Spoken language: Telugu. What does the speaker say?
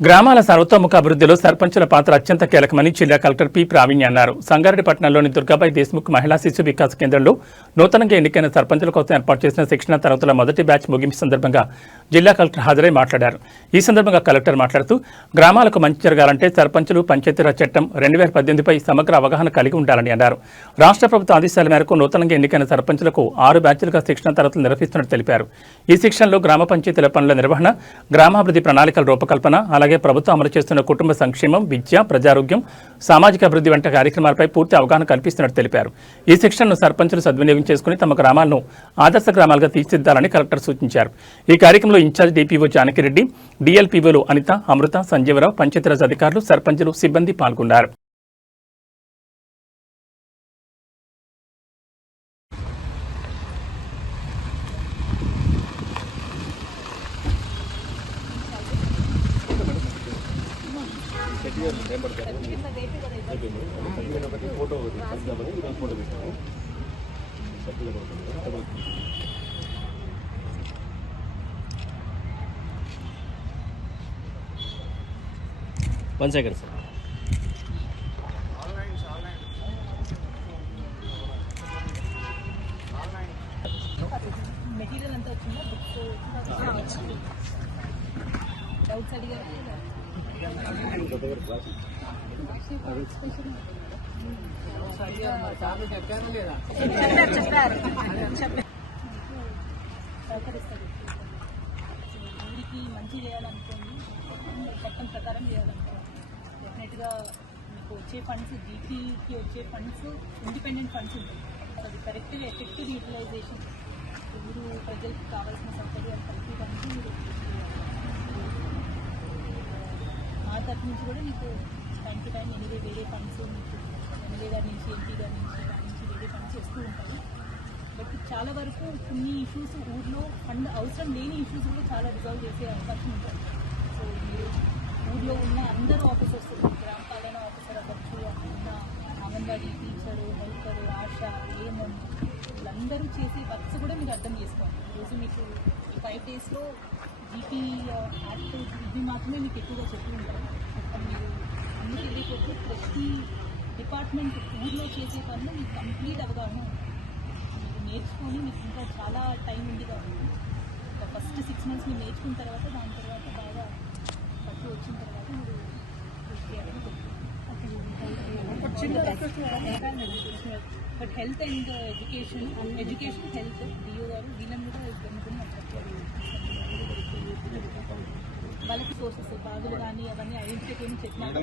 గ్రామాల సర్వతోముఖ అభివృద్ధిలో సర్పంచుల పాత్ర అత్యంత కీలకమని జిల్లా కలెక్టర్ పి ప్రావీణ్య అన్నారు. సంగారెడ్డి పట్టణంలోని దుర్గాబాయి దేశ్ముఖ్ మహిళా శిశు వికాస్ కేంద్రంలో నూతనంగా ఎన్నికైన సర్పంచుల కోసం ఏర్పాటు చేసిన శిక్షణ తరగతుల మొదటి బ్యాచ్ ముగింపు సందర్భంగా జిల్లా కలెక్టర్ హాజరై మాట్లాడారు. ఈ సందర్భంగా కలెక్టర్ మాట్లాడుతూ గ్రామాలకు మంచి జరగాలంటే సర్పంచులు పంచాయతీరాజ్ చట్టం 2018పై సమగ్ర అవగాహన కలిగి ఉండాలని అన్నారు. రాష్ట్ర ప్రభుత్వ ఆదేశాల మేరకు నూతనంగా ఎన్నికైన సర్పంచులకు 6 బ్యాచ్లుగా శిక్షణ తరగతులు నిర్వహిస్తున్నట్టు తెలిపారు. ఈ శిక్షణలో గ్రామ పంచాయతీల పనుల నిర్వహణ, గ్రామాభివృద్ధి ప్రణాళికల రూపకల్పన, అలాగే ప్రభుత్వం అమలు చేస్తున్న కుటుంబ సంక్షేమం, విద్య, ప్రజారోగ్యం, సామాజిక అభివృద్ధి వంటి కార్యక్రమాలపై పూర్తి అవగాహన కల్పిస్తున్నట్టు తెలిపారు. ఈ శిక్షణను సర్పంచులు సద్వినియోగం చేసుకుని తమ గ్రామాలను ఆదర్శ గ్రామాలుగా తీర్చిదిద్దాలని కలెక్టర్ సూచించారు. ఈ కార్యక్రమంలో ఇన్ఛార్జ్ డిపిఓ జానకిరెడ్డి, డిఎల్పిఓలు అనిత, అమృత, సంజీవరావు, పంచాయతీరాజ్ అధికారులు, సర్పంచులు, సిబ్బంది పాల్గొన్నారు. One second, sir. మెటీరియల్ అంతా వచ్చిందా? బుక్స్ డౌట్స్ అడిగారు. సహకరిస్తారు. ఊరికి మంచి చేయాలనుకోండి, చట్టం ప్రకారం చేయాలనుకోండి, డెఫినెట్గా మీకు వచ్చే ఫండ్స్, జీపీకి వచ్చే ఫండ్స్ ఇండిపెండెంట్ ఫండ్స్ ఉంటాయి. అది కరెక్ట్గా ఎఫెక్టివ్ యూటిలైజేషన్, ఊరు ప్రజలకు కావాల్సిన సౌకర్యాలు కల్పించడానికి మీరు మా తరఫు నుంచి కూడా మీకు టైం టు టైం ఎనివే వేరే ఫండ్స్ మీకు ఎమ్మెల్యే గారి నుంచి, ఎంపీ గారి నుంచి, దాని నుంచి వేరే ఫండ్స్ వస్తూ ఉంటాయి. బట్ చాలా వరకు కొన్ని ఇష్యూస్ ఊర్లో ఫండ్ అవసరం లేని ఇష్యూస్ కూడా చాలా రిజాల్వ్ చేసే అవకాశం ఉంటుంది. సో మీరు ఊర్లో ఉన్న అందరూ ఆఫీసర్స్, గ్రామ పాలన ఆఫీసర్ అవ్వచ్చు, ఉన్న anganwadi teacher, helper, ASHA, AMM, వీళ్ళందరూ చేసే వర్క్స్ కూడా మీరు అర్థం చేసుకోండి. ఈరోజు మీకు ఈ 5 డేస్లో జీపీ యాక్ట్ ఇవి మాత్రమే మీకు ఎక్కువగా చెప్పి ఉంటారు. మీరు అన్ని తెలియకపోతే ప్రతి డిపార్ట్మెంట్ ఊర్లో చేసే పనులు మీకు కంప్లీట్ అవగాహన మీరు నేర్చుకొని, మీకు ఇంకా చాలా టైం ఉంది కాబట్టి ఇంకా ఫస్ట్ 6 months మీరు నేర్చుకున్న తర్వాత దాని తర్వాత బాగా పట్టు వచ్చిన తర్వాత మీరు కృషి చేయాలని but health and education, health DO గారు వీళ్ళని కూడా ఇబ్బంది వాళ్ళకి సోర్సెస్, బాధలు కానీ అవన్నీ ఐడెంటిఫై చేయని చెప్పినారు.